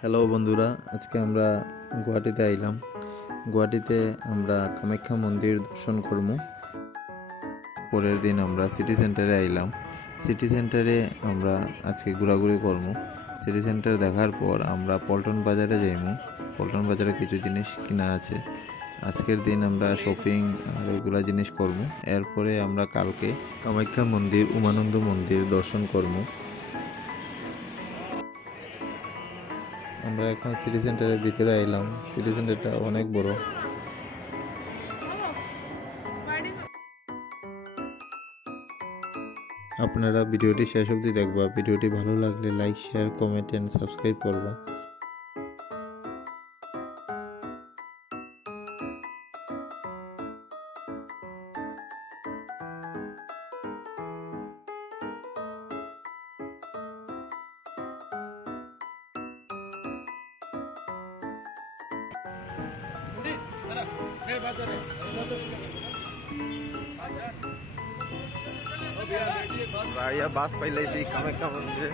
Hello বন্ধুরা, আজকে আমরা গুয়াহাটিতে আইলাম। গুয়াহাটিতে আমরা কামাখ্যা মন্দির দর্শন করবো। পরের দিন আমরা সিটি সেন্টারে আইলাম। সিটি সেন্টারে আমরা আজকে ঘোরাঘুরি করবো। সিটি সেন্টার দেখার পর আমরা পল্টন বাজারে যাইমু। পল্টন বাজারে কিছু জিনিস কিনা আছে। আজকের দিন আমরা শপিং আর ওইগুলা জিনিস করবো। এরপরে আমরা কালকে কামাখ্যা মন্দির, উমানন্দ মন্দির দর্শন করবো। আমরা এখন সিটি সেন্টারের ভিতরে আইলাম। সিটি সেন্টারটা অনেক বড়। আপনারা ভিডিওটি শেষ অবধি দেখবা। ভিডিওটি ভালো লাগলে like, share, comment and subscribe করবা। বাস পাইলাইছি কামাখ্যা মন্দিরে।